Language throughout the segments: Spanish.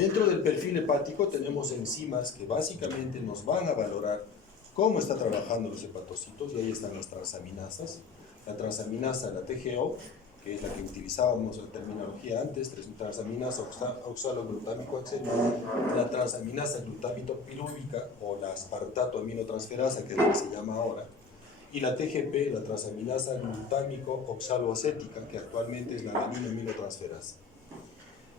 Dentro del perfil hepático tenemos enzimas que básicamente nos van a valorar cómo está trabajando los hepatocitos, y ahí están las transaminasas. La transaminasa, la TGO, que es la que utilizábamos en terminología antes, transaminasa oxaloglutámico acetato, la transaminasa glutamito-pirúvica o la aspartato aminotransferasa, que es la que se llama ahora, y la TGP, la transaminasa glutámico oxaloacética, que actualmente es la adenina aminotransferasa.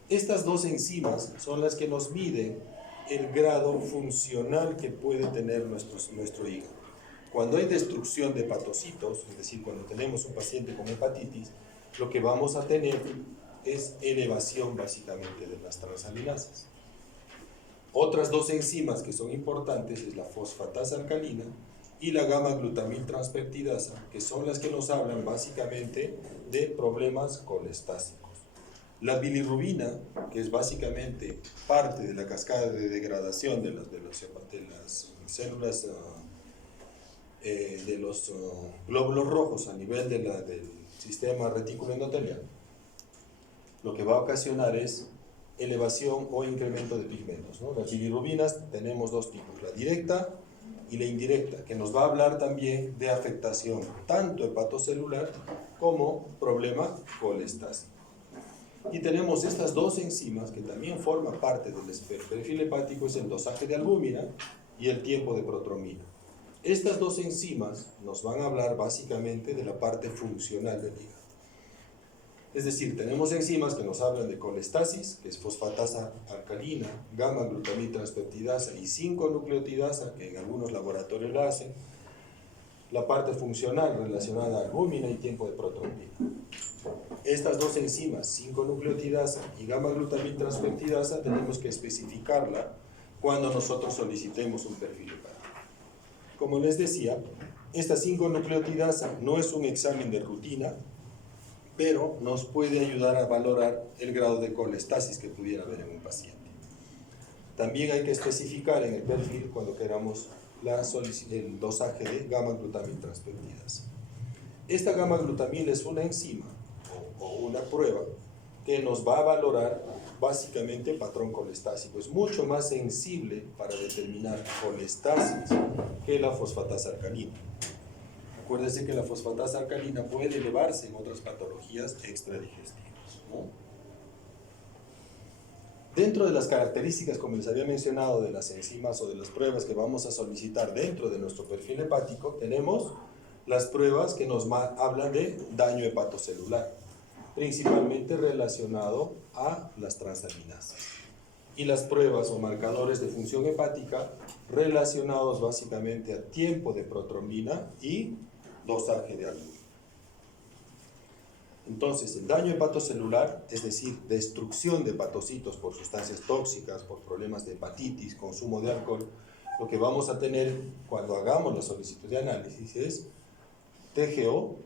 Estas dos enzimas son las que nos miden el grado funcional que puede tener nuestro hígado. Cuando hay destrucción de hepatocitos, es decir, cuando tenemos un paciente con hepatitis, lo que vamos a tener es elevación básicamente de las transaminasas. Otras dos enzimas que son importantes es la fosfatasa alcalina y la gamma-glutamil transpeptidasa, que son las que nos hablan básicamente de problemas colestásicos. La bilirrubina, que es básicamente parte de la cascada de degradación de las células de los glóbulos rojos a nivel del sistema retículo endotelial, lo que va a ocasionar es elevación o incremento de pigmentos, ¿no? Las bilirrubinas tenemos dos tipos, la directa y la indirecta, que nos va a hablar también de afectación tanto hepatocelular como problema colestásico. Y tenemos estas dos enzimas que también forman parte del perfil hepático, es el dosaje de albúmina y el tiempo de protromina. Estas dos enzimas nos van a hablar básicamente de la parte funcional del hígado. Es decir, tenemos enzimas que nos hablan de colestasis, que es fosfatasa alcalina, gamma-glutamil transpeptidasa y 5-nucleotidasa, que en algunos laboratorios la hacen. La parte funcional relacionada a albúmina y tiempo de protrombina. Estas dos enzimas, 5-nucleotidasa y gamma-glutamil transpeptidasa, tenemos que especificarla cuando nosotros solicitemos un perfil hepático. Como les decía, esta 5-nucleotidasa no es un examen de rutina, pero nos puede ayudar a valorar el grado de colestasis que pudiera haber en un paciente. También hay que especificar en el perfil cuando queramos el dosaje de gamma-glutamil transpeptidasa. Esta gamma-glutamil es una enzima o una prueba que nos va a valorar básicamente el patrón colestásico. Es mucho más sensible para determinar colestasis que la fosfatasa alcalina. Acuérdense que la fosfatasa alcalina puede elevarse en otras patologías extradigestivas, ¿no? Dentro de las características, como les había mencionado, de las enzimas o de las pruebas que vamos a solicitar dentro de nuestro perfil hepático, tenemos las pruebas que nos hablan de daño hepatocelular, principalmente relacionado a las transaminasas. Y las pruebas o marcadores de función hepática relacionados básicamente a tiempo de protrombina y dosaje de albúmina. Entonces, el daño hepatocelular, es decir, destrucción de hepatocitos por sustancias tóxicas, por problemas de hepatitis, consumo de alcohol, lo que vamos a tener cuando hagamos la solicitud de análisis es TGO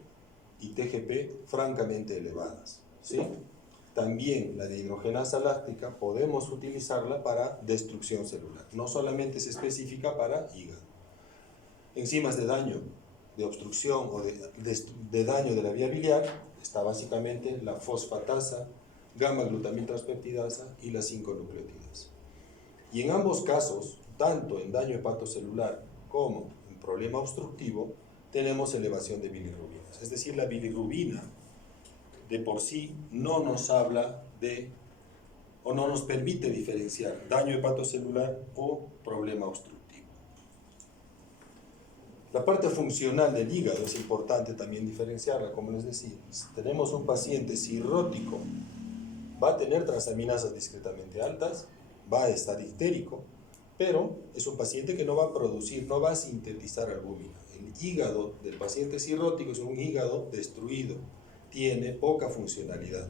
y TGP francamente elevadas, ¿sí? También la dehidrogenasa láctica podemos utilizarla para destrucción celular, no solamente es específica para hígado. Enzimas de daño, de obstrucción o de daño de la vía biliar, está básicamente la fosfatasa, gamma-glutamil transpeptidasa y la 5-nucleotidasa. Y en ambos casos, tanto en daño hepatocelular como en problema obstructivo, tenemos elevación de bilirrubinas. Es decir, la bilirrubina de por sí no nos habla de, o no nos permite diferenciar daño hepatocelular o problema obstructivo. La parte funcional del hígado es importante también diferenciarla, como les decía. Si tenemos un paciente cirrótico, va a tener transaminasas discretamente altas, va a estar ictérico, pero es un paciente que no va a producir, no va a sintetizar albúmina. El hígado del paciente cirrótico es un hígado destruido, tiene poca funcionalidad.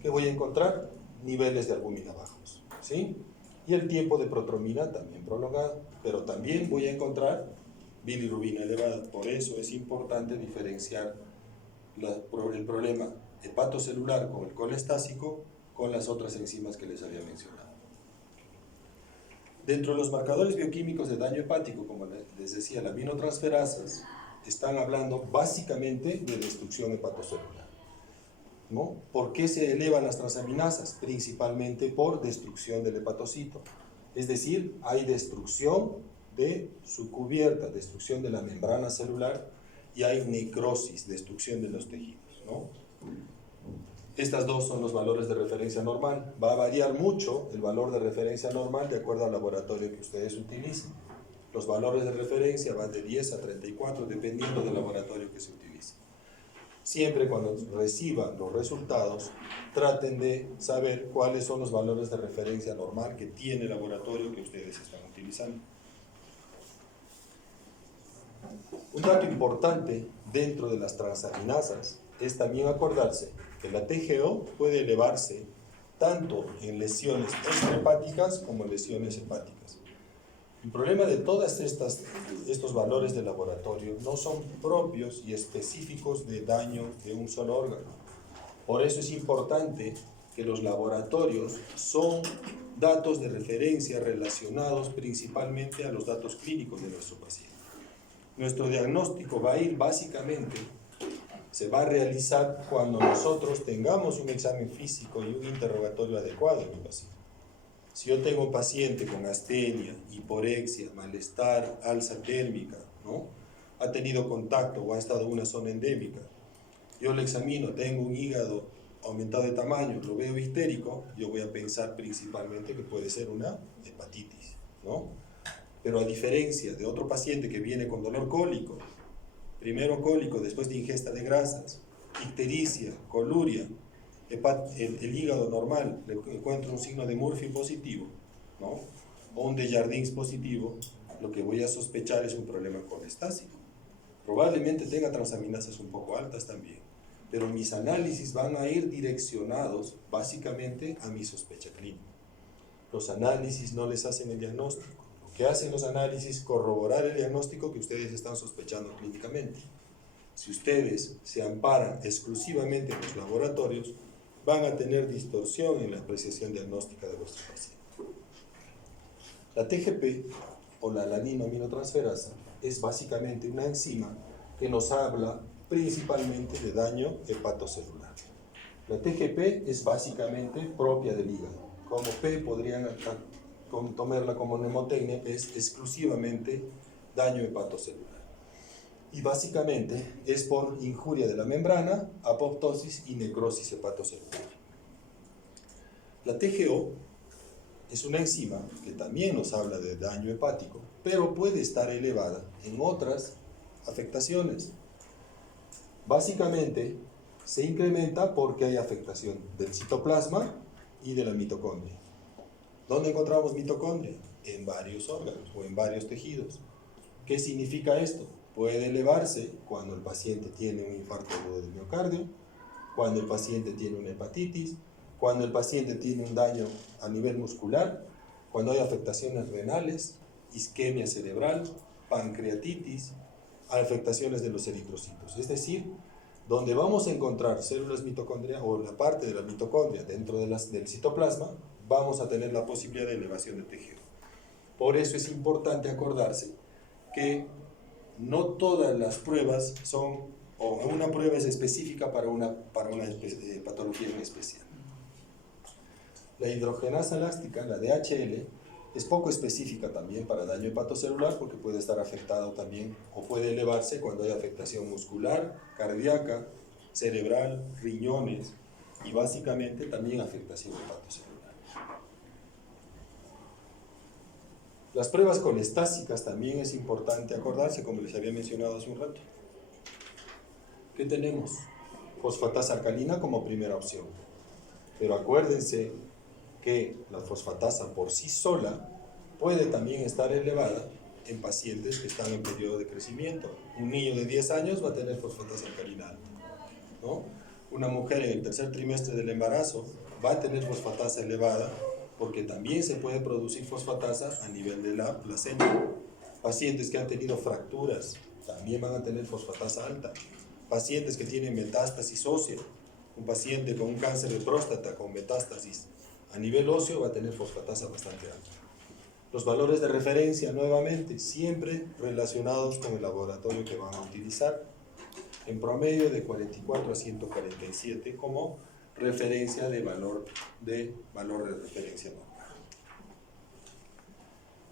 ¿Qué voy a encontrar? Niveles de albúmina bajos, ¿sí? Y el tiempo de protromina también prolongado, pero también voy a encontrar bilirrubina elevada. Por eso es importante diferenciar el problema hepatocelular con el colestásico con las otras enzimas que les había mencionado. Dentro de los marcadores bioquímicos de daño hepático, como les decía, las aminotransferasas están hablando básicamente de destrucción hepatocelular. ¿no? ¿Por qué se elevan las transaminasas? Principalmente por destrucción del hepatocito. Es decir, hay destrucción de su cubierta, destrucción de la membrana celular, y hay necrosis, destrucción de los tejidos, ¿no? Estas dos son los valores de referencia normal. Va a variar mucho el valor de referencia normal de acuerdo al laboratorio que ustedes utilicen. Los valores de referencia van de 10 a 34 dependiendo del laboratorio que se utilice. Siempre cuando reciban los resultados, traten de saber cuáles son los valores de referencia normal que tiene el laboratorio que ustedes están utilizando. Un dato importante dentro de las transaminasas es también acordarse que la TGO puede elevarse tanto en lesiones extrahepáticas como en lesiones hepáticas. El problema de todos estos valores de laboratorio no son propios y específicos de daño de un solo órgano. Por eso es importante que los laboratorios son datos de referencia relacionados principalmente a los datos clínicos de nuestro paciente. Nuestro diagnóstico va a ir básicamente, se va a realizar cuando nosotros tengamos un examen físico y un interrogatorio adecuado en el paciente. Si yo tengo un paciente con astenia, hiporexia, malestar, alza térmica, ¿no? Ha tenido contacto o ha estado en una zona endémica, yo le examino, tengo un hígado aumentado de tamaño, lo veo histérico, yo voy a pensar principalmente que puede ser una hepatitis, ¿no? Pero a diferencia de otro paciente que viene con dolor cólico, primero cólico, después de ingesta de grasas, ictericia, coluria, el hígado normal, le encuentro un signo de Murphy positivo, ¿no? O un Desjardins positivo, lo que voy a sospechar es un problema colestásico. Probablemente tenga transaminasas un poco altas también, pero mis análisis van a ir direccionados básicamente a mi sospecha clínica. Los análisis no les hacen el diagnóstico. Lo que hacen los análisis, corroborar el diagnóstico que ustedes están sospechando clínicamente. Si ustedes se amparan exclusivamente en los laboratorios, van a tener distorsión en la apreciación diagnóstica de vuestro paciente. La TGP, o la alaninoaminotransferasa, es básicamente una enzima que nos habla principalmente de daño hepatocelular. La TGP es básicamente propia del hígado. Como P podrían tomarla como mnemotecnia, es exclusivamente daño hepatocelular. Y básicamente es por injuria de la membrana, apoptosis y necrosis hepatocelular. La TGO es una enzima que también nos habla de daño hepático, pero puede estar elevada en otras afectaciones. Básicamente se incrementa porque hay afectación del citoplasma y de la mitocondria. ¿Dónde encontramos mitocondria? En varios órganos o en varios tejidos. ¿Qué significa esto? Puede elevarse cuando el paciente tiene un infarto agudo del miocardio, cuando el paciente tiene una hepatitis, cuando el paciente tiene un daño a nivel muscular, cuando hay afectaciones renales, isquemia cerebral, pancreatitis, afectaciones de los eritrocitos. Es decir, donde vamos a encontrar células mitocondriales o la parte de la mitocondria dentro del citoplasma, vamos a tener la posibilidad de elevación de tejido. Por eso es importante acordarse que no todas las pruebas son, o una prueba es específica para una patología en especial. La hidrogenasa elástica, la DHL, es poco específica también para daño hepatocelular porque puede estar afectado también o puede elevarse cuando hay afectación muscular, cardíaca, cerebral, riñones y básicamente también afectación hepatocelular. Las pruebas colestásicas también es importante acordarse, como les había mencionado hace un rato. ¿Qué tenemos? Fosfatasa alcalina como primera opción. Pero acuérdense que la fosfatasa por sí sola puede también estar elevada en pacientes que están en periodo de crecimiento. Un niño de 10 años va a tener fosfatasa alcalina alta, ¿no? Una mujer en el tercer trimestre del embarazo va a tener fosfatasa elevada porque también se puede producir fosfatasa a nivel de la placenta. Pacientes que han tenido fracturas también van a tener fosfatasa alta. Pacientes que tienen metástasis ósea, un paciente con un cáncer de próstata con metástasis a nivel óseo va a tener fosfatasa bastante alta. Los valores de referencia, nuevamente, siempre relacionados con el laboratorio que van a utilizar. en promedio de 44 a 147 como referencia de valor de referencia normal.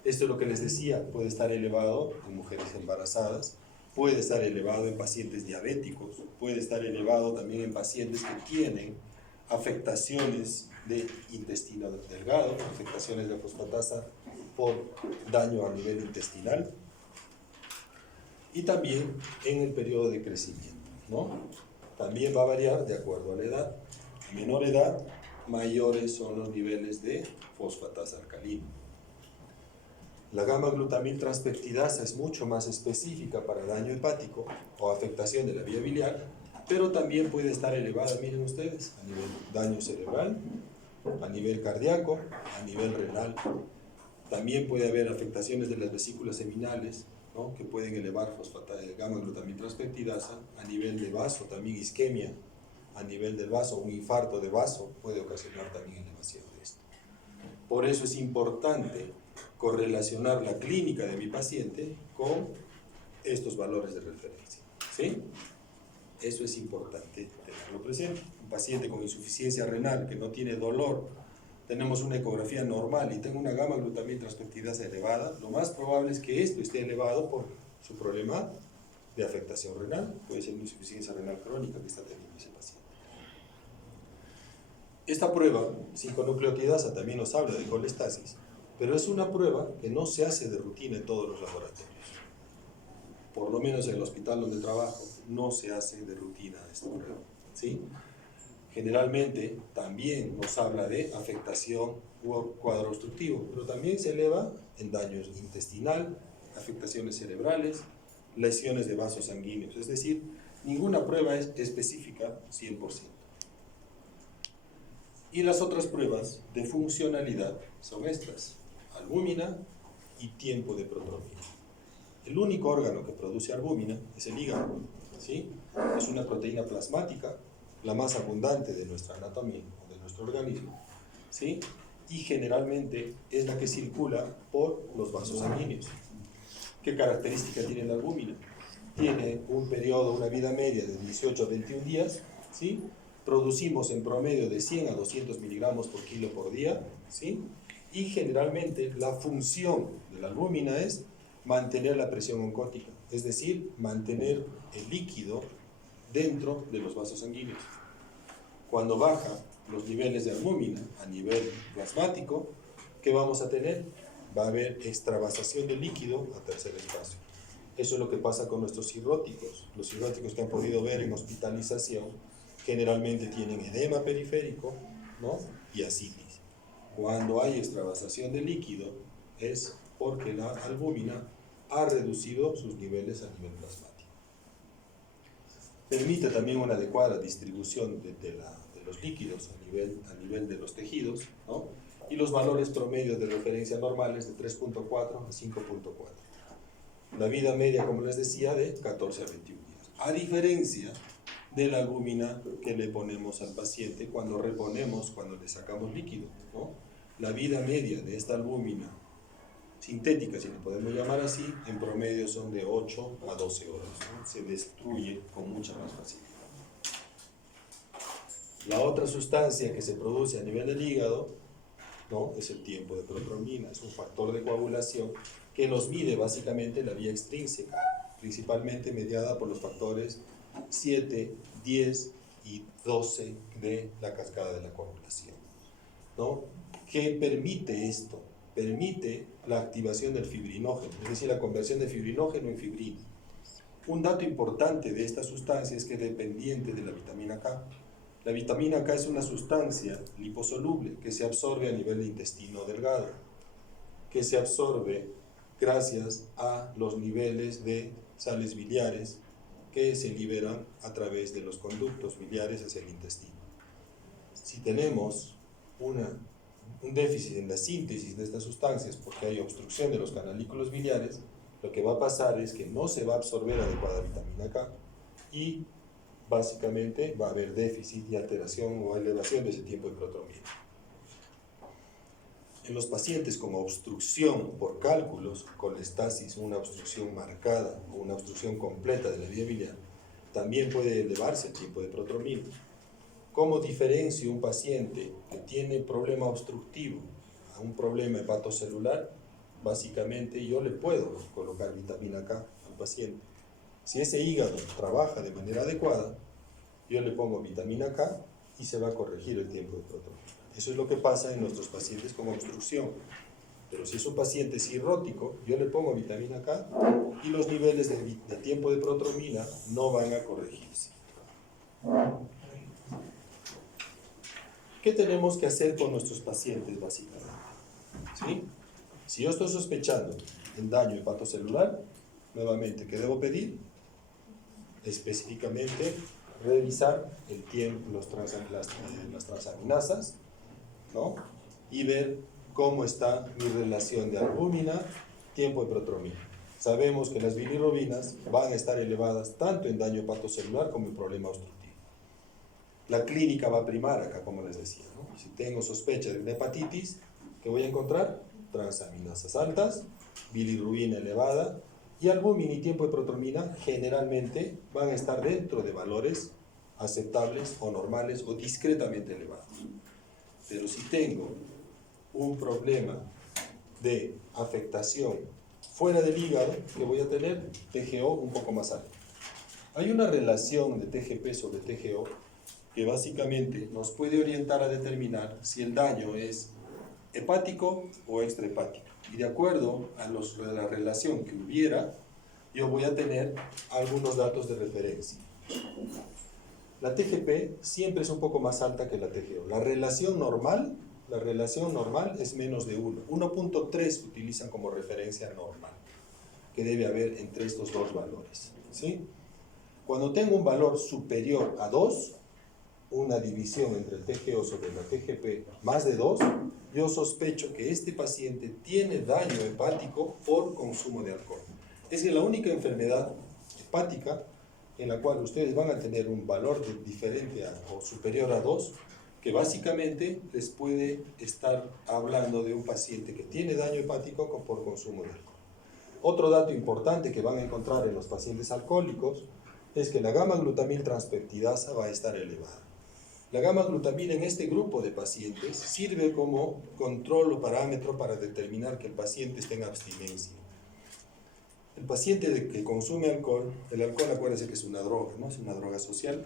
Esto es lo que les decía, puede estar elevado en mujeres embarazadas, puede estar elevado en pacientes diabéticos, puede estar elevado también en pacientes que tienen afectaciones de intestino delgado, afectaciones de fosfatasa por daño a nivel intestinal, y también en el periodo de crecimiento, ¿no? También va a variar de acuerdo a la edad. A menor edad, mayores son los niveles de fosfatasa alcalina. La gamma-glutamil transpeptidasa es mucho más específica para daño hepático o afectación de la vía biliar, pero también puede estar elevada, miren ustedes, a nivel daño cerebral, a nivel cardíaco, a nivel renal. También puede haber afectaciones de las vesículas seminales, ¿no?, que pueden elevar gamma-glutamil transpeptidasa, a nivel de vaso, también isquemia, a nivel del vaso, un infarto de vaso puede ocasionar también elevación de esto. Por eso es importante correlacionar la clínica de mi paciente con estos valores de referencia, ¿sí? Eso es importante tenerlo presente. Un paciente con insuficiencia renal que no tiene dolor, tenemos una ecografía normal y tengo una gamma-glutamil transpeptidasa elevada, lo más probable es que esto esté elevado por su problema de afectación renal, puede ser una insuficiencia renal crónica que está teniendo ese paciente. Esta prueba, 5-nucleotidasa, también nos habla de colestasis, pero es una prueba que no se hace de rutina en todos los laboratorios. Por lo menos en el hospital donde trabajo, no se hace de rutina esta prueba, ¿sí? Generalmente también nos habla de afectación u cuadro obstructivo, pero también se eleva en daño intestinal, afectaciones cerebrales, lesiones de vasos sanguíneos, es decir, ninguna prueba es específica 100%. Y las otras pruebas de funcionalidad son estas: albúmina y tiempo de protromía. El único órgano que produce albúmina es el hígado, ¿sí? Es una proteína plasmática, la más abundante de nuestra anatomía o de nuestro organismo, ¿sí? Y generalmente es la que circula por los vasos sanguíneos. ¿Qué característica tiene la albúmina? Tiene un periodo, una vida media de 18 a 21 días, ¿sí? Producimos en promedio de 100 a 200 miligramos por kilo por día, ¿sí? Y generalmente la función de la albúmina es mantener la presión oncótica, es decir, mantener el líquido dentro de los vasos sanguíneos. Cuando baja los niveles de albúmina a nivel plasmático, ¿qué vamos a tener? Va a haber extravasación de líquido a tercer espacio. Eso es lo que pasa con nuestros cirróticos. Los cirróticos que han podido ver en hospitalización generalmente tienen edema periférico, ¿no?, y ascitis. Cuando hay extravasación de líquido es porque la albúmina ha reducido sus niveles a nivel plasmático. Permite también una adecuada distribución de los líquidos a nivel de los tejidos, ¿no?, y los valores promedios de referencia normales de 3.4 a 5.4. La vida media, como les decía, de 14 a 21 días. A diferencia de la albúmina que le ponemos al paciente cuando reponemos, cuando le sacamos líquido, ¿no? La vida media de esta albúmina sintética, si le podemos llamar así, en promedio son de 8 a 12 horas, ¿no? Se destruye con mucha más facilidad. La otra sustancia que se produce a nivel del hígado, ¿no?, es el tiempo de protromina, es un factor de coagulación que nos mide básicamente la vía extrínseca, principalmente mediada por los factores 7, 10 y 12 de la cascada de la coagulación, ¿no? ¿Qué permite esto? Permite la activación del fibrinógeno, es decir, la conversión de fibrinógeno en fibrina. Un dato importante de esta sustancia es que es dependiente de la vitamina K. La vitamina K es una sustancia liposoluble que se absorbe a nivel de intestino delgado, que se absorbe gracias a los niveles de sales biliares que se liberan a través de los conductos biliares hacia el intestino. Si tenemos un déficit en la síntesis de estas sustancias porque hay obstrucción de los canalículos biliares, lo que va a pasar es que no se va a absorber adecuada vitamina K y básicamente va a haber déficit y alteración o elevación de ese tiempo de protromina. En los pacientes con obstrucción por cálculos, colestasis, una obstrucción marcada o una obstrucción completa de la vía biliar, también puede elevarse el tiempo de protromina. ¿Cómo diferencio un paciente que tiene problema obstructivo a un problema hepatocelular? Básicamente yo le puedo colocar vitamina K al paciente. Si ese hígado trabaja de manera adecuada, yo le pongo vitamina K y se va a corregir el tiempo de protromina. Eso es lo que pasa en nuestros pacientes con obstrucción. Pero si es un paciente cirrótico, yo le pongo vitamina K y los niveles de tiempo de protromina no van a corregirse. ¿Qué tenemos que hacer con nuestros pacientes básicamente? ¿Sí? Si yo estoy sospechando en daño hepatocelular, nuevamente, ¿qué debo pedir? Específicamente, revisar el tiempo, las transaminasas, ¿no? Y ver cómo está mi relación de albúmina, tiempo de protromina. Sabemos que las bilirrubinas van a estar elevadas tanto en daño hepatocelular como en problema obstructivo. La clínica va a primar acá, como les decía, ¿no? Si tengo sospecha de una hepatitis, ¿qué voy a encontrar? Transaminasas altas, bilirrubina elevada, y albúmina y tiempo de protromina generalmente van a estar dentro de valores aceptables o normales o discretamente elevados. Pero si tengo un problema de afectación fuera del hígado, que voy a tener TGO un poco más alto. Hay una relación de TGP sobre TGO que básicamente nos puede orientar a determinar si el daño es hepático o extrahepático. Y de acuerdo a la relación que hubiera, yo voy a tener algunos datos de referencia. La TGP siempre es un poco más alta que la TGO. La relación normal es menos de 1. 1.3 utilizan como referencia normal, que debe haber entre estos dos valores, ¿sí? Cuando tengo un valor superior a 2, una división entre el TGO sobre la TGP más de 2, yo sospecho que este paciente tiene daño hepático por consumo de alcohol. Es que la única enfermedad hepática en la cual ustedes van a tener un valor diferente o superior a 2, que básicamente les puede estar hablando de un paciente que tiene daño hepático por consumo de alcohol. Otro dato importante que van a encontrar en los pacientes alcohólicos es que la gamma-glutamil transpeptidasa va a estar elevada. La gamma-glutamina en este grupo de pacientes sirve como control o parámetro para determinar que el paciente esté en abstinencia. El paciente que consume alcohol, el alcohol, acuérdense que es una droga, ¿no? Es una droga social,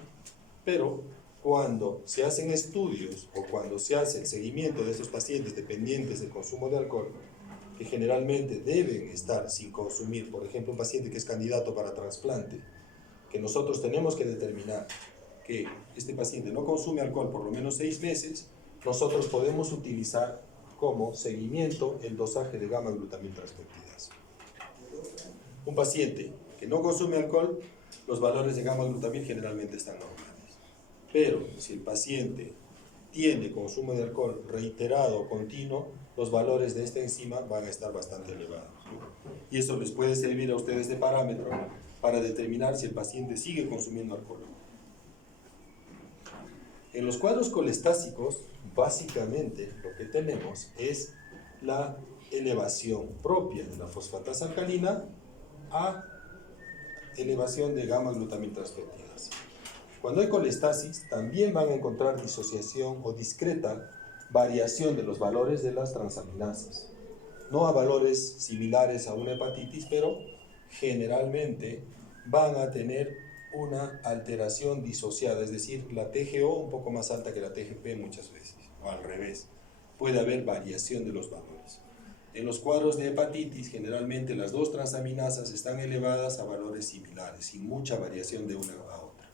pero cuando se hacen estudios o cuando se hace el seguimiento de estos pacientes dependientes del consumo de alcohol, que generalmente deben estar sin consumir, por ejemplo, un paciente que es candidato para trasplante, que nosotros tenemos que determinar que este paciente no consume alcohol por lo menos 6 meses, nosotros podemos utilizar como seguimiento el dosaje de gamma-glutamil transpeptidasa. Un paciente que no consume alcohol, los valores de gamma-glutamil generalmente están normales. Pero si el paciente tiene consumo de alcohol reiterado o continuo, los valores de esta enzima van a estar bastante elevados. Y eso les puede servir a ustedes de parámetro para determinar si el paciente sigue consumiendo alcohol. En los cuadros colestásicos, básicamente lo que tenemos es la elevación propia de la fosfatasa alcalina a elevación de gamma-glutamil transpeptidasa. Cuando hay colestasis, también van a encontrar disociación o discreta variación de los valores de las transaminasas. No a valores similares a una hepatitis, pero generalmente van a tener una alteración disociada, es decir, la TGO un poco más alta que la TGP muchas veces, o al revés. Puede haber variación de los valores. En los cuadros de hepatitis, generalmente las dos transaminasas están elevadas a valores similares, sin mucha variación de una a otra.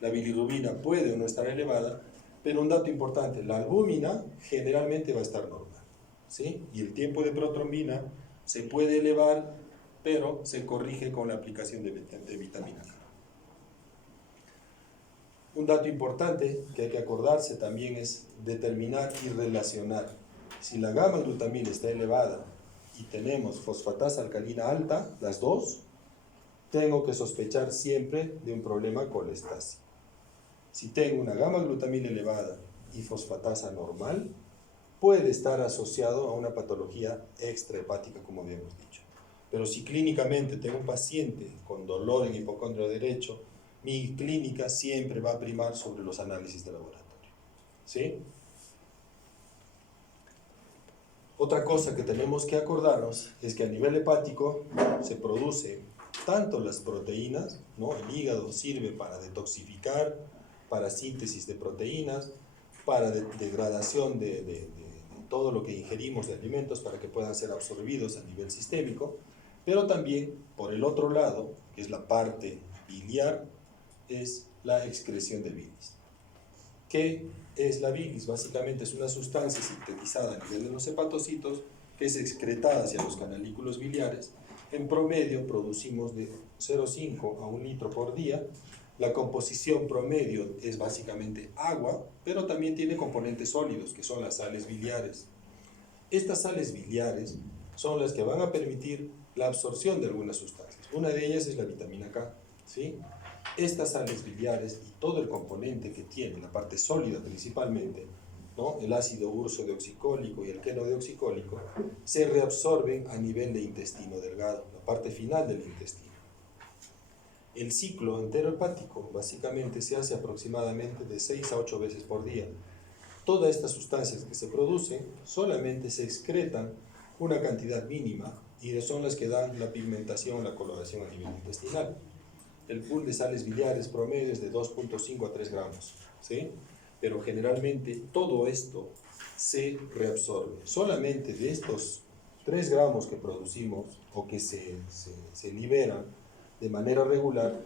La bilirrubina puede o no estar elevada, pero un dato importante, la albúmina generalmente va a estar normal, ¿sí? Y el tiempo de protrombina se puede elevar, pero se corrige con la aplicación de vitamina K. Un dato importante que hay que acordarse también es determinar y relacionar. Si la gamma-glutamina está elevada y tenemos fosfatasa alcalina alta, las dos, tengo que sospechar siempre de un problema colestásico. Si tengo una gamma-glutamina elevada y fosfatasa normal, puede estar asociado a una patología extrahepática, como habíamos dicho. Pero si clínicamente tengo un paciente con dolor en hipocondrio derecho, mi clínica siempre va a primar sobre los análisis de laboratorio. ¿Sí? Otra cosa que tenemos que acordarnos es que a nivel hepático se producen tanto las proteínas, ¿no? El hígado sirve para detoxificar, para síntesis de proteínas, para degradación de todo lo que ingerimos de alimentos para que puedan ser absorbidos a nivel sistémico, pero también por el otro lado, que es la parte biliar, es la excreción de bilis. ¿Qué es la bilis? Básicamente es una sustancia sintetizada a nivel de los hepatocitos que es excretada hacia los canalículos biliares. En promedio producimos de 0,5 a 1 litro por día. La composición promedio es básicamente agua, pero también tiene componentes sólidos, que son las sales biliares. Estas sales biliares son las que van a permitir la absorción de algunas sustancias. Una de ellas es la vitamina K, ¿sí? Estas sales biliares y todo el componente que tiene, la parte sólida principalmente, ¿no? El ácido ursodeoxicólico y el quenodeoxicólico, se reabsorben a nivel de intestino delgado, la parte final del intestino. El ciclo entero hepático básicamente se hace aproximadamente de 6 a 8 veces por día. Todas estas sustancias que se producen solamente se excretan una cantidad mínima y son las que dan la pigmentación, la coloración a nivel intestinal. El pool de sales biliares promedio es de 2.5 a 3 gramos, ¿sí? Pero generalmente todo esto se reabsorbe. Solamente de estos 3 gramos que producimos o que se liberan de manera regular,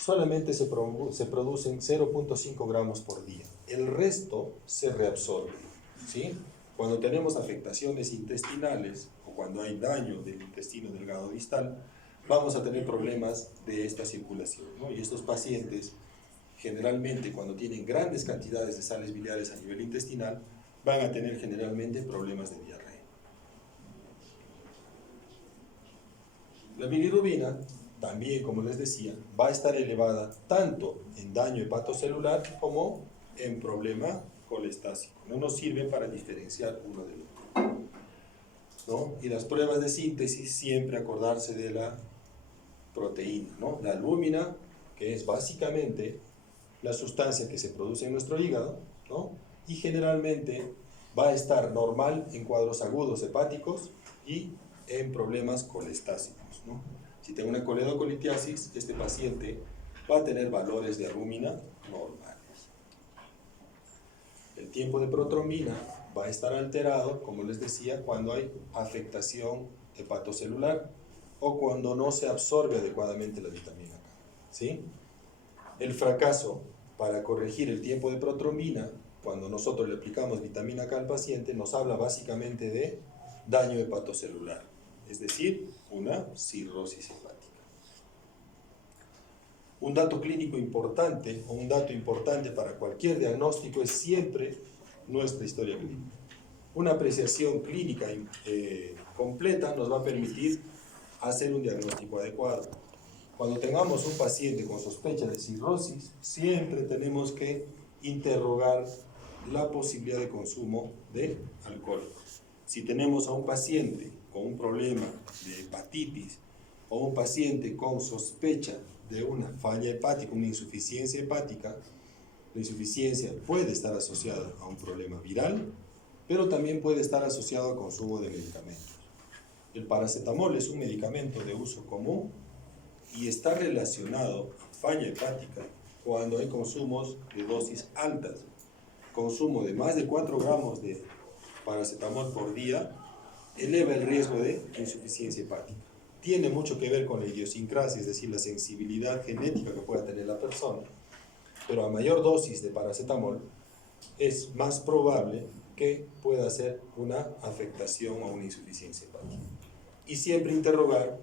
solamente se producen 0.5 gramos por día. El resto se reabsorbe, ¿sí? Cuando tenemos afectaciones intestinales o cuando hay daño del intestino delgado distal, vamos a tener problemas de esta circulación, ¿no? Y estos pacientes, generalmente, cuando tienen grandes cantidades de sales biliares a nivel intestinal, van a tener generalmente problemas de diarrea. La bilirrubina, también, como les decía, va a estar elevada tanto en daño hepatocelular como en problema colestásico. No nos sirve para diferenciar uno del otro, ¿no? Y las pruebas de síntesis, siempre acordarse de la proteína, ¿no? La albúmina, que es básicamente la sustancia que se produce en nuestro hígado, ¿no? Y generalmente va a estar normal en cuadros agudos hepáticos y en problemas colestásicos, ¿no? Si tengo una coledocolitiasis, este paciente va a tener valores de albúmina normales. El tiempo de protrombina va a estar alterado, como les decía, cuando hay afectación hepatocelular o cuando no se absorbe adecuadamente la vitamina K, ¿sí? El fracaso para corregir el tiempo de protrombina, cuando nosotros le aplicamos vitamina K al paciente, nos habla básicamente de daño hepatocelular, es decir, una cirrosis hepática. Un dato clínico importante o un dato importante para cualquier diagnóstico es siempre nuestra historia clínica. Una apreciación clínica completa nos va a permitir hacer un diagnóstico adecuado. Cuando tengamos un paciente con sospecha de cirrosis, siempre tenemos que interrogar la posibilidad de consumo de alcohol. Si tenemos a un paciente con un problema de hepatitis o un paciente con sospecha de una falla hepática, una insuficiencia hepática, la insuficiencia puede estar asociada a un problema viral, pero también puede estar asociado al consumo de medicamentos. El paracetamol es un medicamento de uso común y está relacionado a falla hepática cuando hay consumos de dosis altas. Consumo de más de 4 gramos de paracetamol por día eleva el riesgo de insuficiencia hepática. Tiene mucho que ver con la idiosincrasia, es decir, la sensibilidad genética que pueda tener la persona, pero a mayor dosis de paracetamol es más probable que pueda ser una afectación o una insuficiencia hepática. Y siempre interrogar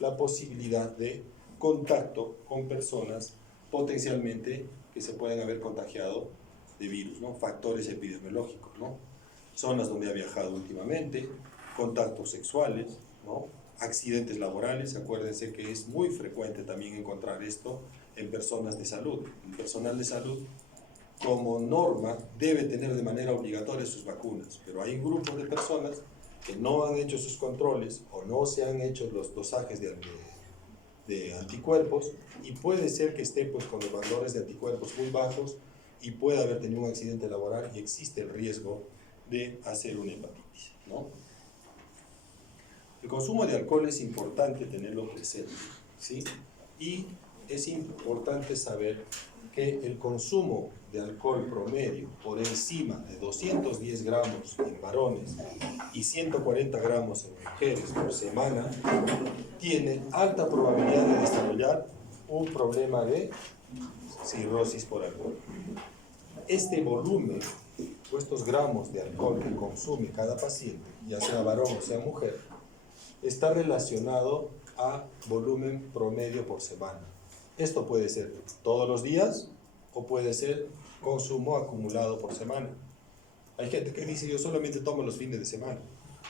la posibilidad de contacto con personas potencialmente que se pueden haber contagiado de virus, ¿no? Factores epidemiológicos, ¿no? Zonas donde ha viajado últimamente, contactos sexuales, ¿no? Accidentes laborales. Acuérdense que es muy frecuente también encontrar esto en personas de salud. El personal de salud, como norma, debe tener de manera obligatoria sus vacunas, pero hay grupos de personas que no han hecho sus controles o no se han hecho los dosajes de de anticuerpos y puede ser que esté pues, con los valores de anticuerpos muy bajos y pueda haber tenido un accidente laboral y existe el riesgo de hacer una hepatitis, ¿no? El consumo de alcohol es importante tenerlo presente, ¿sí? Y es importante saber que el consumo de alcohol promedio por encima de 210 gramos en varones y 140 gramos en mujeres por semana tiene alta probabilidad de desarrollar un problema de cirrosis por alcohol. Este volumen o estos gramos de alcohol que consume cada paciente, ya sea varón o sea mujer, está relacionado a volumen promedio por semana. Esto puede ser todos los días o puede ser consumo acumulado por semana. Hay gente que dice yo solamente tomo los fines de semana,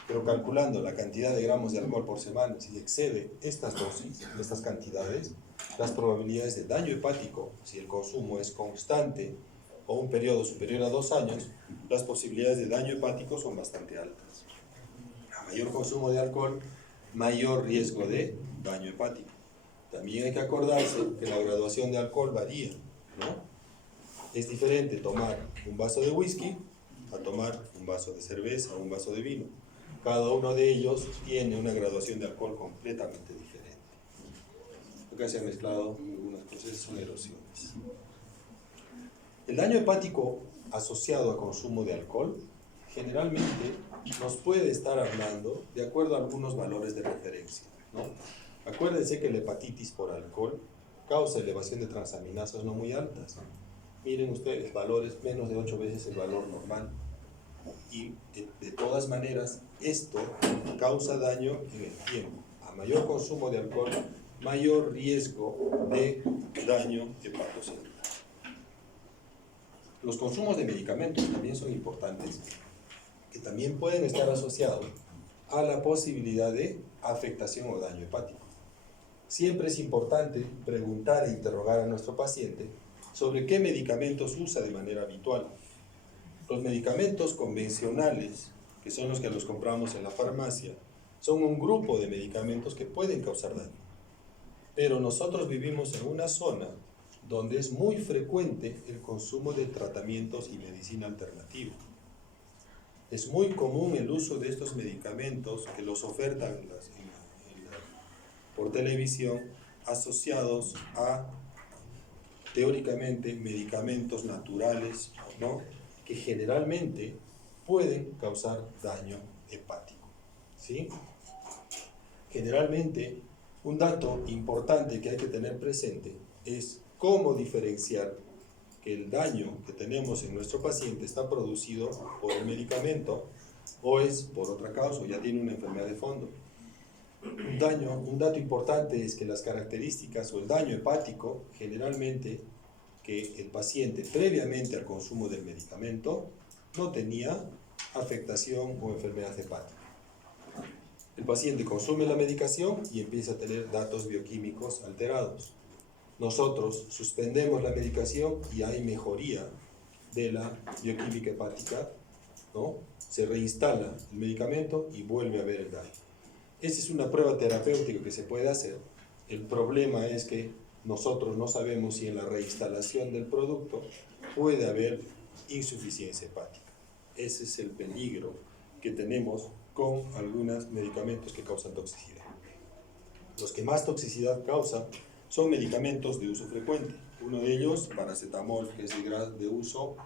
pero calculando la cantidad de gramos de alcohol por semana, si excede estas dosis, estas cantidades, las probabilidades de daño hepático, si el consumo es constante o un periodo superior a 2 años, las posibilidades de daño hepático son bastante altas. A mayor consumo de alcohol, mayor riesgo de daño hepático. También hay que acordarse que la graduación de alcohol varía, ¿no? Es diferente tomar un vaso de whisky a tomar un vaso de cerveza o un vaso de vino. Cada uno de ellos tiene una graduación de alcohol completamente diferente. Acá se han mezclado algunos procesos de erosiones. El daño hepático asociado a consumo de alcohol generalmente nos puede estar hablando de acuerdo a algunos valores de referencia, ¿no? Acuérdense que la hepatitis por alcohol causa elevación de transaminasas no muy altas. Miren ustedes, valores menos de 8 veces el valor normal. Y de todas maneras, esto causa daño en el tiempo. A mayor consumo de alcohol, mayor riesgo de daño hepatocelular. Los consumos de medicamentos también son importantes, que también pueden estar asociados a la posibilidad de afectación o daño hepático. Siempre es importante preguntar e interrogar a nuestro paciente sobre qué medicamentos usa de manera habitual. Los medicamentos convencionales, que son los que los compramos en la farmacia, son un grupo de medicamentos que pueden causar daño. Pero nosotros vivimos en una zona donde es muy frecuente el consumo de tratamientos y medicina alternativa. Es muy común el uso de estos medicamentos que los ofertan por televisión asociados a, teóricamente, medicamentos naturales, ¿no?, que generalmente pueden causar daño hepático, ¿sí? Generalmente, un dato importante que hay que tener presente es cómo diferenciar que el daño que tenemos en nuestro paciente está producido por el medicamento o es por otra causa o ya tiene una enfermedad de fondo. Un dato importante es que las características o el daño hepático, generalmente que el paciente previamente al consumo del medicamento no tenía afectación o enfermedad hepática. El paciente consume la medicación y empieza a tener datos bioquímicos alterados. Nosotros suspendemos la medicación y hay mejoría de la bioquímica hepática, ¿no? Se reinstala el medicamento y vuelve a haber el daño. Esa es una prueba terapéutica que se puede hacer. El problema es que nosotros no sabemos si en la reinstalación del producto puede haber insuficiencia hepática. Ese es el peligro que tenemos con algunos medicamentos que causan toxicidad. Los que más toxicidad causan son medicamentos de uso frecuente. Uno de ellos, paracetamol, que es de uso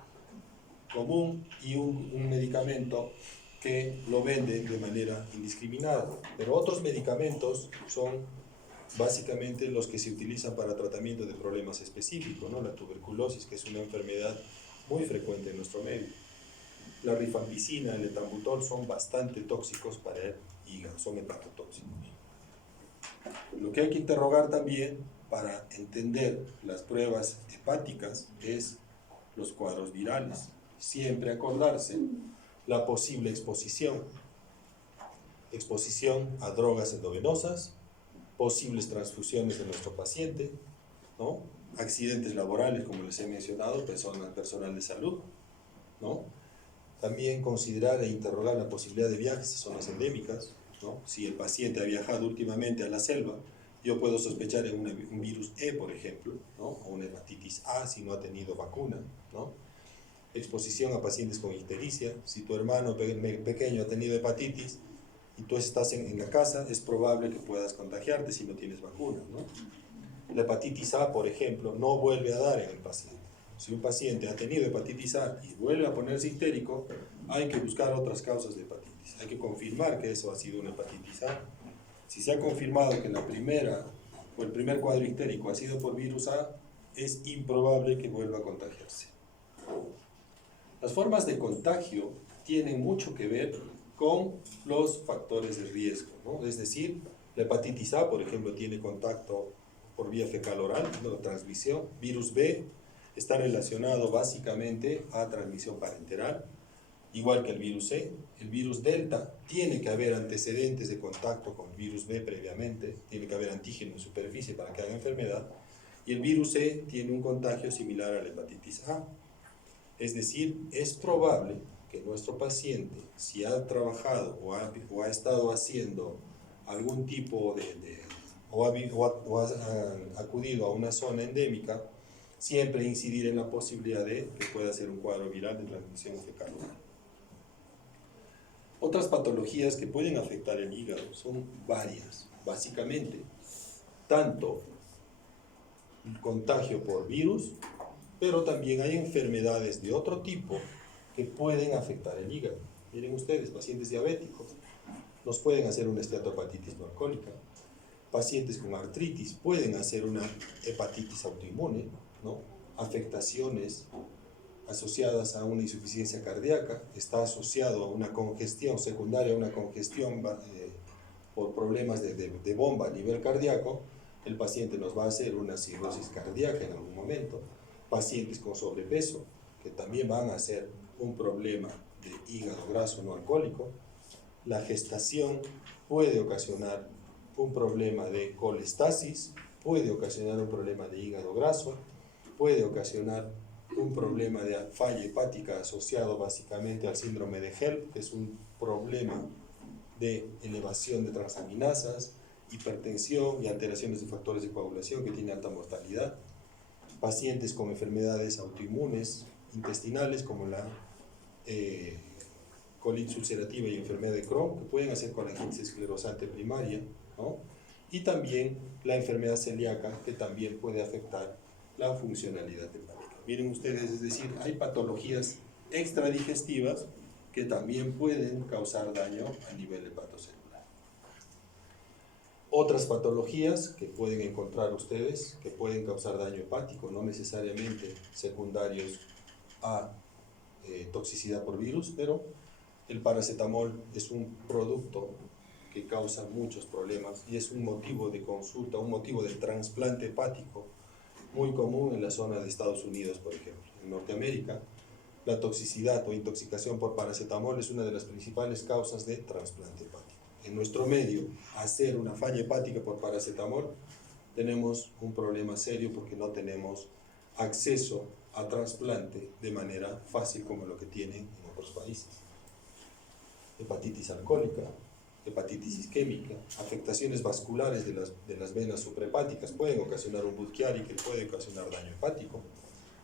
común, y un medicamento que lo venden de manera indiscriminada. Pero otros medicamentos son básicamente los que se utilizan para tratamiento de problemas específicos, ¿no? La tuberculosis, que es una enfermedad muy frecuente en nuestro medio. La rifampicina, el etambutol son bastante tóxicos para el hígado, son hepatotóxicos. Lo que hay que interrogar también para entender las pruebas hepáticas es los cuadros virales. Siempre acordarse la posible exposición a drogas endovenosas, posibles transfusiones de nuestro paciente, ¿no? Accidentes laborales, como les he mencionado, personal de salud, ¿no? También considerar e interrogar la posibilidad de viajes a zonas endémicas, ¿no? Si el paciente ha viajado últimamente a la selva Yo puedo sospechar en un virus E, por ejemplo, ¿no? O una hepatitis A si no ha tenido vacuna, ¿no? Exposición a pacientes con ictericia. Si tu hermano pequeño ha tenido hepatitis y tú estás en la casa, es probable que puedas contagiarte si no tienes vacuna, ¿no? La hepatitis A, por ejemplo, no vuelve a dar en el paciente. Si un paciente ha tenido hepatitis A y vuelve a ponerse histérico, hay que buscar otras causas de hepatitis. Hay que confirmar que eso ha sido una hepatitis A. Si se ha confirmado que la primera o el primer cuadro histérico ha sido por virus A, es improbable que vuelva a contagiarse. Las formas de contagio tienen mucho que ver con los factores de riesgo, ¿no? Es decir, la hepatitis A, por ejemplo, tiene contacto por vía fecal-oral, ¿no? La transmisión. Virus B está relacionado básicamente a transmisión parenteral, igual que el virus C. El virus Delta tiene que haber antecedentes de contacto con el virus B previamente, tiene que haber antígeno en superficie para que haga enfermedad, y el virus C tiene un contagio similar a la hepatitis A. Es decir, es probable que nuestro paciente, si ha trabajado o ha estado haciendo algún tipo o ha acudido a una zona endémica, siempre incidir en la posibilidad de que pueda ser un cuadro viral de transmisión fecal-oral. Otras patologías que pueden afectar el hígado son varias, básicamente, tanto el contagio por virus, pero también hay enfermedades de otro tipo que pueden afectar el hígado. Miren ustedes, pacientes diabéticos nos pueden hacer una esteatohepatitis no alcohólica, pacientes con artritis pueden hacer una hepatitis autoinmune, ¿no? Afectaciones asociadas a una insuficiencia cardíaca, está asociado a una congestión secundaria, a una congestión por problemas de bomba a nivel cardíaco, el paciente nos va a hacer una cirrosis cardíaca en algún momento. Pacientes con sobrepeso, que también van a hacer un problema de hígado graso no alcohólico. La gestación puede ocasionar un problema de colestasis, puede ocasionar un problema de hígado graso, puede ocasionar un problema de falla hepática asociado básicamente al síndrome de HELP, que es un problema de elevación de transaminasas, hipertensión y alteraciones de factores de coagulación que tiene alta mortalidad. Pacientes con enfermedades autoinmunes intestinales como la colitis ulcerativa y enfermedad de Crohn, que pueden hacer colangitis esclerosante primaria, ¿no? Y también la enfermedad celíaca, que también puede afectar la funcionalidad hepática. Miren ustedes, es decir, hay patologías extradigestivas que también pueden causar daño a nivel hepatocelular. Otras patologías que pueden encontrar ustedes que pueden causar daño hepático, no necesariamente secundarios a toxicidad por virus, pero el paracetamol es un producto que causa muchos problemas y es un motivo de consulta, un motivo de trasplante hepático muy común en la zona de Estados Unidos, por ejemplo. En Norteamérica, la toxicidad o intoxicación por paracetamol es una de las principales causas de trasplante hepático. En nuestro medio, hacer una falla hepática por paracetamol, tenemos un problema serio porque no tenemos acceso a trasplante de manera fácil como lo que tienen en otros países. Hepatitis alcohólica, hepatitis isquémica, afectaciones vasculares de las venas suprahepáticas pueden ocasionar un Budd-Chiari que puede ocasionar daño hepático,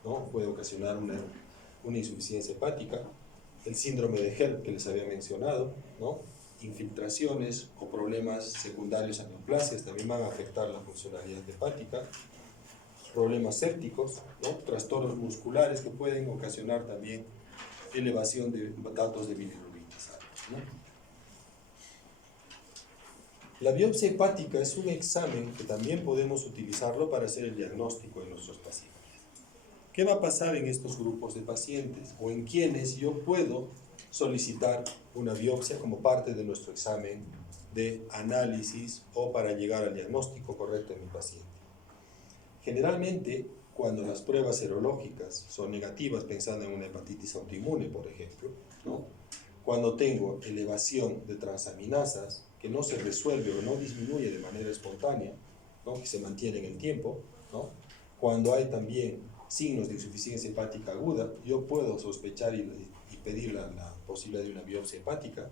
¿no? Puede ocasionar una insuficiencia hepática, el síndrome de HELP que les había mencionado, ¿no? Infiltraciones o problemas secundarios a neoplasias también van a afectar la funcionalidad hepática, problemas sépticos, ¿no? Trastornos musculares que pueden ocasionar también elevación de datos de bilirubinas altos, ¿no? La biopsia hepática es un examen que también podemos utilizarlo para hacer el diagnóstico de nuestros pacientes. ¿Qué va a pasar en estos grupos de pacientes o en quienes yo puedo solicitar una biopsia como parte de nuestro examen de análisis o para llegar al diagnóstico correcto de mi paciente? Generalmente, cuando las pruebas serológicas son negativas, pensando en una hepatitis autoinmune, por ejemplo, ¿no? Cuando tengo elevación de transaminasas que no se resuelve o no disminuye de manera espontánea, ¿no? Que se mantiene en el tiempo, ¿no? Cuando hay también signos de insuficiencia hepática aguda, yo puedo sospechar y pedir la posibilidad de una biopsia hepática.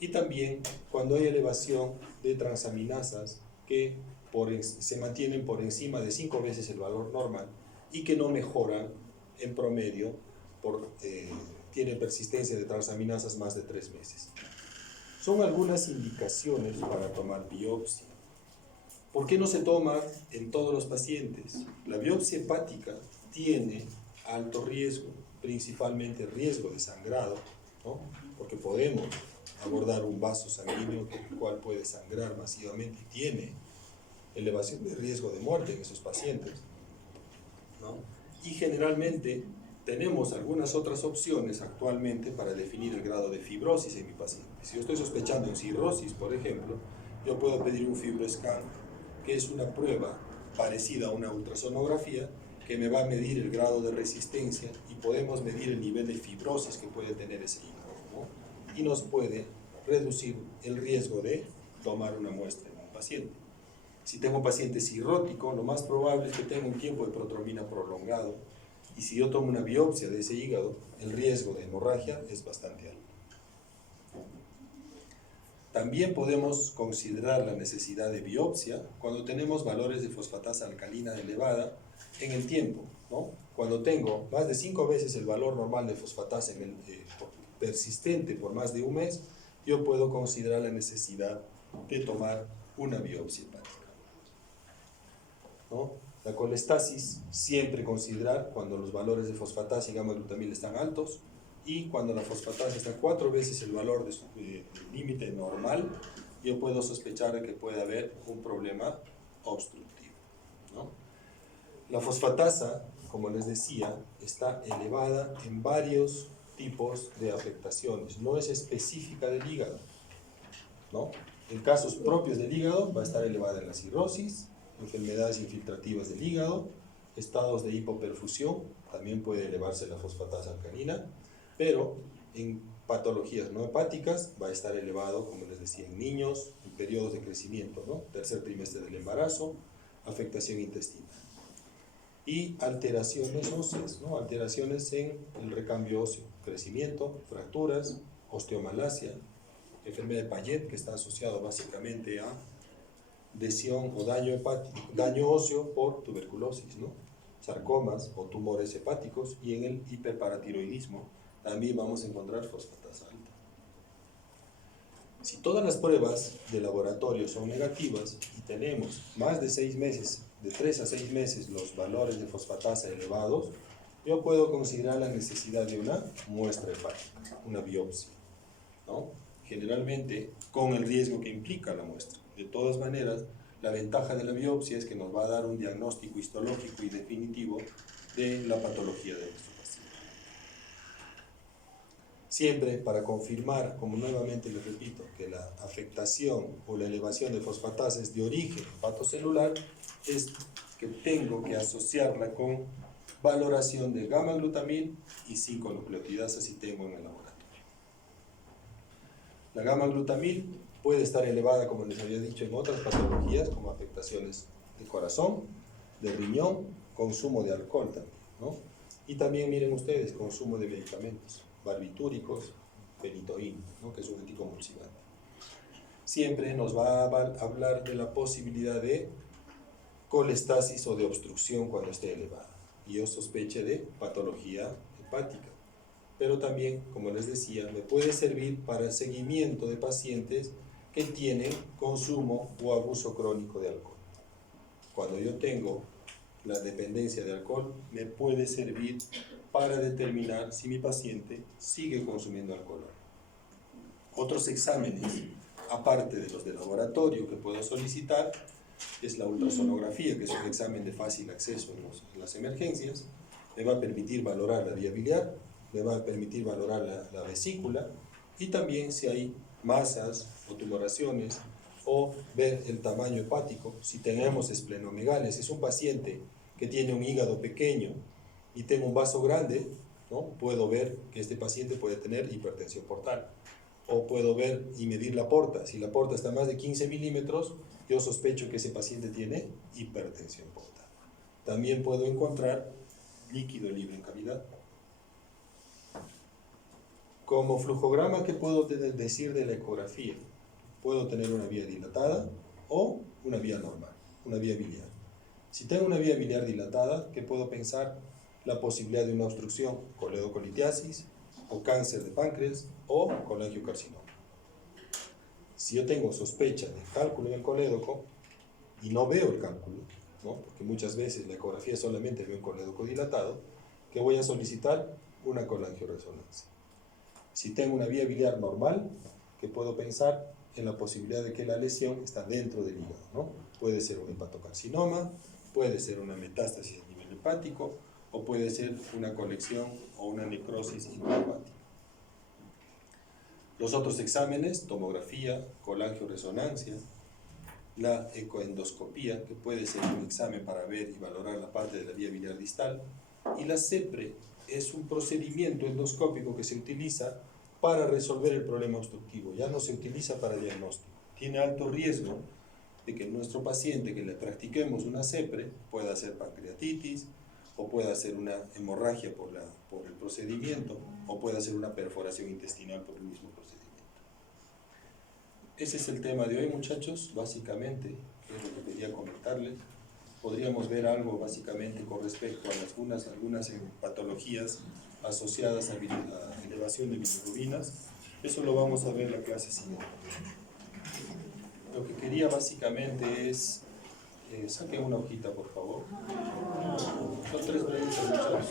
Y también cuando hay elevación de transaminasas que se mantienen por encima de 5 veces el valor normal y que no mejoran en promedio, tienen persistencia de transaminasas más de 3 meses. Son algunas indicaciones para tomar biopsia. ¿Por qué no se toma en todos los pacientes? La biopsia hepática tiene alto riesgo, principalmente riesgo de sangrado, ¿no? Porque podemos abordar un vaso sanguíneo el cual puede sangrar masivamente y tiene elevación de riesgo de muerte en esos pacientes, ¿no? Y generalmente tenemos algunas otras opciones actualmente para definir el grado de fibrosis en mi paciente. Si yo estoy sospechando en cirrosis, por ejemplo, yo puedo pedir un FibroScan, que es una prueba parecida a una ultrasonografía, que me va a medir el grado de resistencia y podemos medir el nivel de fibrosis que puede tener ese hígado, ¿no? Y nos puede reducir el riesgo de tomar una muestra en un paciente. Si tengo un paciente cirrótico, lo más probable es que tenga un tiempo de protromina prolongado, y si yo tomo una biopsia de ese hígado, el riesgo de hemorragia es bastante alto. También podemos considerar la necesidad de biopsia cuando tenemos valores de fosfatasa alcalina elevada en el tiempo, ¿no? Cuando tengo más de 5 veces el valor normal de fosfatasa persistente por más de un mes, yo puedo considerar la necesidad de tomar una biopsia hepática, ¿no? La colestasis, siempre considerar cuando los valores de fosfatasa y gamma-glutamil están altos, y cuando la fosfatasa está 4 veces el valor de su límite normal, yo puedo sospechar de que puede haber un problema obstructivo, ¿no? La fosfatasa, como les decía, está elevada en varios tipos de afectaciones, no es específica del hígado, ¿no? En casos propios del hígado va a estar elevada en la cirrosis, enfermedades infiltrativas del hígado, estados de hipoperfusión, también puede elevarse la fosfatasa alcalina, pero en patologías no hepáticas va a estar elevado, como les decía, en niños, en periodos de crecimiento, ¿no? Tercer trimestre del embarazo, afectación intestinal. Y alteraciones óseas, ¿no? Alteraciones en el recambio óseo, crecimiento, fracturas, osteomalacia, enfermedad de Payet, que está asociado básicamente a lesión o daño hepático, daño óseo por tuberculosis, ¿no? Sarcomas o tumores hepáticos, y en el hiperparatiroidismo también vamos a encontrar fosfatasa alta. Si todas las pruebas de laboratorio son negativas y tenemos más de 6 meses, de 3 a 6 meses, los valores de fosfatasa elevados, yo puedo considerar la necesidad de una muestra hepática, una biopsia, ¿no? Generalmente con el riesgo que implica la muestra. De todas maneras, la ventaja de la biopsia es que nos va a dar un diagnóstico histológico y definitivo de la patología de nuestro paciente. Siempre para confirmar, como nuevamente les repito, que la afectación o la elevación de fosfatasa es de origen hepatocelular, es que tengo que asociarla con valoración de gamma-glutamil y 5-nucleotidasa si tengo en el laboratorio. La gamma-glutamil puede estar elevada, como les había dicho, en otras patologías como afectaciones de corazón, de riñón, consumo de alcohol también, ¿no? Y también miren ustedes, consumo de medicamentos, barbitúricos, fenitoína, ¿no? Que es un anticonvulsivante. Siempre nos va a hablar de la posibilidad de colestasis o de obstrucción cuando esté elevada. Y yo sospeche de patología hepática. Pero también, como les decía, me puede servir para el seguimiento de pacientes que tienen consumo o abuso crónico de alcohol. Cuando yo tengo la dependencia de alcohol, me puede servir para determinar si mi paciente sigue consumiendo alcohol. Otros exámenes, aparte de los de laboratorio que puedo solicitar, es la ultrasonografía, que es un examen de fácil acceso en las emergencias. Me va a permitir valorar la vía biliar, me va a permitir valorar la vesícula, y también si hay masas o tumoraciones, o ver el tamaño hepático. Si tenemos esplenomegalias, si es un paciente que tiene un hígado pequeño y tengo un vaso grande, ¿no? Puedo ver que este paciente puede tener hipertensión portal. O puedo ver y medir la porta. Si la porta está más de 15 milímetros, yo sospecho que ese paciente tiene hipertensión portal. También puedo encontrar líquido libre en cavidad. Como flujograma, ¿qué puedo decir de la ecografía? Puedo tener una vía dilatada o una vía normal. una vía biliar. Si tengo una vía biliar dilatada, ¿qué puedo pensar? La posibilidad de una obstrucción, coledocolitiasis, o cáncer de páncreas, o colangiocarcinoma. Si yo tengo sospecha de cálculo en el colédoco y no veo el cálculo, ¿no? Porque muchas veces la ecografía solamente ve un colédoco dilatado, ¿qué voy a solicitar? Una colangioresonancia. Si tengo una vía biliar normal, ¿qué puedo pensar? En la posibilidad de que la lesión está dentro del hígado, ¿no? Puede ser un hepatocarcinoma, puede ser una metástasis a nivel hepático, o puede ser una colección o una necrosis intrahepática. Los otros exámenes, tomografía, colangioresonancia, la ecoendoscopía, que puede ser un examen para ver y valorar la parte de la vía biliar distal, y la CEPRE es un procedimiento endoscópico que se utiliza para resolver el problema obstructivo, ya no se utiliza para diagnóstico. Tiene alto riesgo de que nuestro paciente que le practiquemos una CEPRE pueda hacer pancreatitis, o pueda hacer una hemorragia por el procedimiento, o pueda hacer una perforación intestinal por el mismo procedimiento. Ese es el tema de hoy, muchachos, básicamente, que es lo que quería comentarles. Podríamos ver algo básicamente con respecto a algunas patologías asociadas a elevación de bilirrubinas. Eso lo vamos a ver en la clase siguiente. Lo que quería básicamente es, saquen una hojita por favor. Son 3 preguntas, muchachos.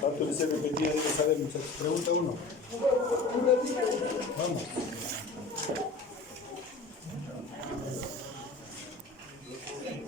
¿Cuánto les he repetido? Deben saber, muchachos. Pregunta 1. Vamos.